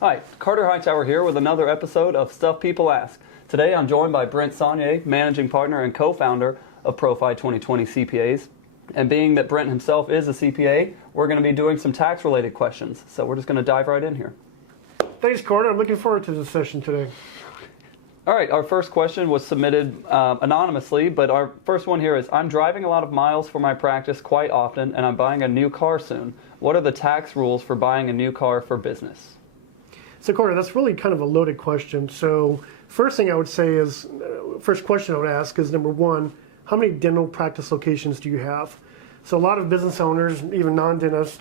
Hi, Carter Hightower here with another episode of Stuff People Ask. Today I'm joined by Brent Saunier, managing partner and co-founder of Profi 2020 CPAs. And being that Brent himself is a CPA, we're going to be doing some tax-related questions. So we're just going to dive right in here. Thanks, Carter. I'm looking forward to this session today. All right, our first question was submitted anonymously, but our first one here is, I'm driving a lot of miles for my practice quite often, and I'm buying a new car soon. What are the tax rules for buying a new car for business? So, Carter, that's really kind of a loaded question. So, first thing I would say is, first question I would ask is, number one, how many dental practice locations do you have? So a lot of business owners, even non-dentists,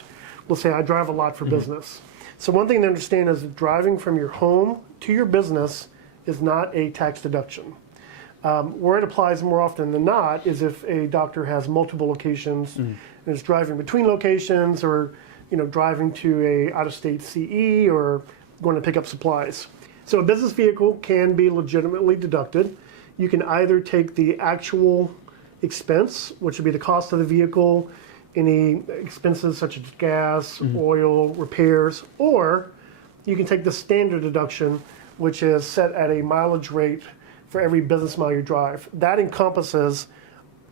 will say, I drive a lot for business. So one thing to understand is driving from your home to your business is not a tax deduction. Where it applies more often than not is if a doctor has multiple locations and is driving between locations, or driving to a out-of-state CE, or going to pick up supplies. So a business vehicle can be legitimately deducted. You can either take the actual expense, which would be the cost of the vehicle, any expenses such as gas, oil, repairs, or you can take the standard deduction, which is set at a mileage rate for every business mile you drive. That encompasses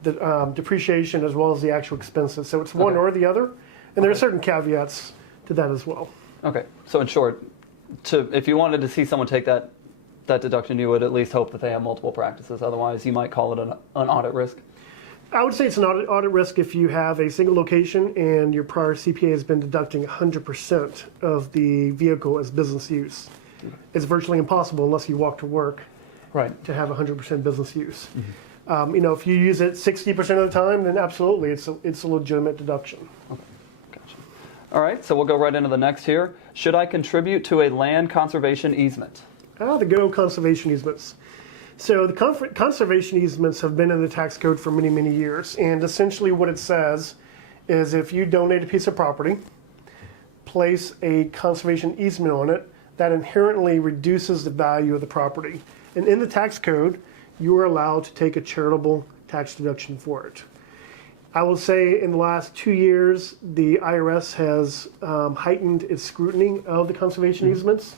the depreciation as well as the actual expenses. So it's one or the other, and there are certain caveats to that as well. Okay, so in short, if you wanted to see someone take that deduction, you would at least hope that they have multiple practices. Otherwise, you might call it an audit risk. I would say it's an audit risk if you have a single location and your prior CPA has been deducting 100% of the vehicle as business use. It's virtually impossible unless you walk to work to have 100% business use. If you use it 60% of the time, then absolutely, it's a legitimate deduction. Okay, gotcha. All right, so we'll go right into the next here. Should I contribute to a land conservation easement? The good old conservation easements. So the conservation easements have been in the tax code for many, many years. And essentially what it says is if you donate a piece of property, place a conservation easement on it, that inherently reduces the value of the property. And in the tax code, you are allowed to take a charitable tax deduction for it. I will say in the last 2 years, the IRS has heightened its scrutiny of the conservation easements.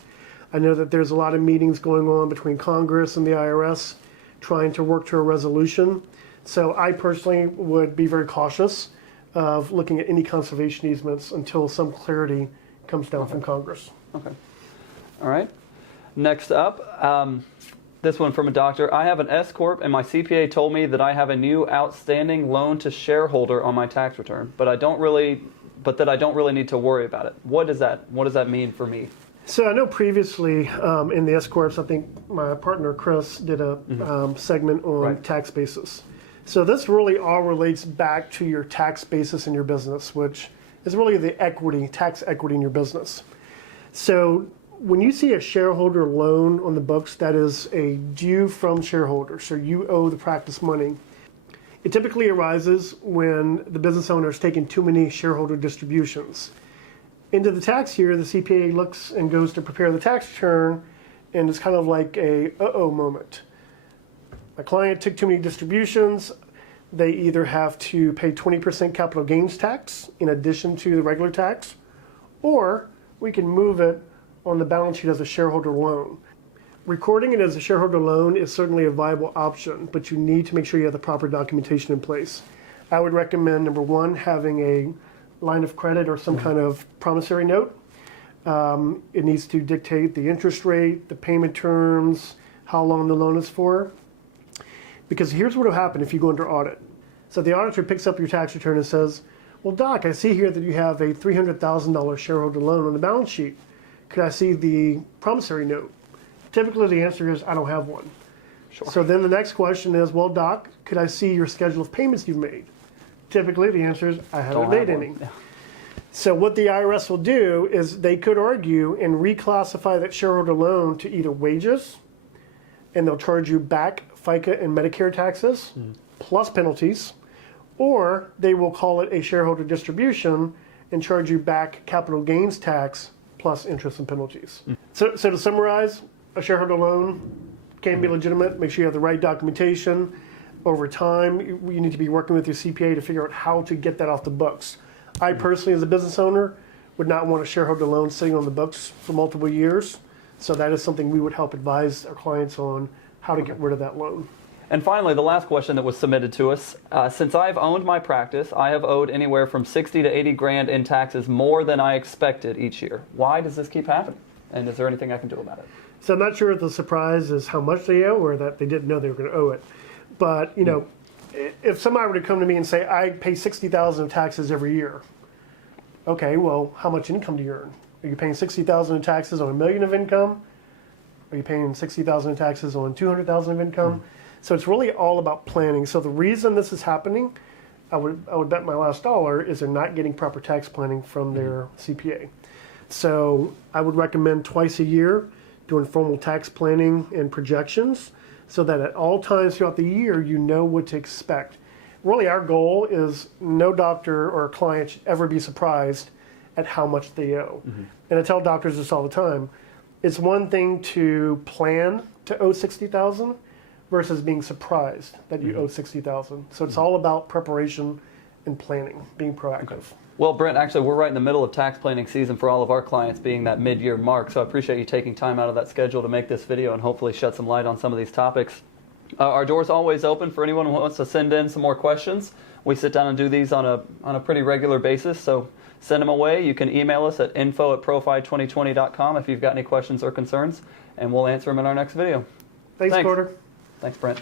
I know that there's a lot of meetings going on between Congress and the IRS trying to work to a resolution. So I personally would be very cautious of looking at any conservation easements until some clarity comes down from Congress. Okay. All right. Next up, this one from a doctor. I have an S Corp and my CPA told me that I have a new outstanding loan to shareholder on my tax return, but that I don't really need to worry about it. What does that mean for me? So I know previously in the S Corps, I think my partner Chris did a segment on tax basis. So this really all relates back to your tax basis in your business, which is really the tax equity in your business. So when you see a shareholder loan on the books, that is a due from shareholder. So you owe the practice money. It typically arises when the business owner is taking too many shareholder distributions. Into the tax year, the CPA looks and goes to prepare the tax return, and it's kind of like a uh-oh moment. My client took too many distributions. They either have to pay 20% capital gains tax in addition to the regular tax, or we can move it on the balance sheet as a shareholder loan. Recording it as a shareholder loan is certainly a viable option, but you need to make sure you have the proper documentation in place. I would recommend, number one, having a line of credit or some kind of promissory note. It needs to dictate the interest rate, the payment terms, how long the loan is for. Because here's what will happen if you go under audit. So the auditor picks up your tax return and says, well, Doc, I see here that you have a $300,000 shareholder loan on the balance sheet. Could I see the promissory note? Typically the answer is, I don't have one. Sure. So then the next question is, well, Doc, could I see your schedule of payments you've made? Typically, the answer is, I haven't made any. Yeah. So what the IRS will do is they could argue and reclassify that shareholder loan to either wages, and they'll charge you back FICA and Medicare taxes, plus penalties, or they will call it a shareholder distribution and charge you back capital gains tax, plus interest and penalties. So to summarize, a shareholder loan can be legitimate. Make sure you have the right documentation. Over time, you need to be working with your CPA to figure out how to get that off the books. I personally, as a business owner, would not want a shareholder loan sitting on the books for multiple years. So that is something we would help advise our clients on how to get rid of that loan. And finally, the last question that was submitted to us. Since I've owned my practice, I have owed anywhere from 60 to 80 grand in taxes more than I expected each year. Why does this keep happening? And is there anything I can do about it? So I'm not sure if the surprise is how much they owe or that they didn't know they were going to owe it. But, you know, if somebody were to come to me and say, I pay $60,000 in taxes every year. Okay, well, how much income do you earn? Are you paying $60,000 in taxes on $1 million of income? Are you paying $60,000 in taxes on $200,000 of income? So it's really all about planning. So the reason this is happening, I would bet my last dollar, is they're not getting proper tax planning from their CPA. So I would recommend twice a year doing formal tax planning and projections so that at all times throughout the year you know what to expect. Really our goal is no doctor or client should ever be surprised at how much they owe. And I tell doctors this all the time. It's one thing to plan to owe $60,000 versus being surprised that you owe $60,000. So it's all about preparation and planning, being proactive. Okay. Well, Brent, actually, we're right in the middle of tax planning season for all of our clients, being that mid-year mark. So I appreciate you taking time out of that schedule to make this video and hopefully shed some light on some of these topics. Our door's always open for anyone who wants to send in some more questions. We sit down and do these on a pretty regular basis, so send them away. You can email us at info@profi2020.com if you've got any questions or concerns, and we'll answer them in our next video. Thanks, Porter. Thanks, Brent.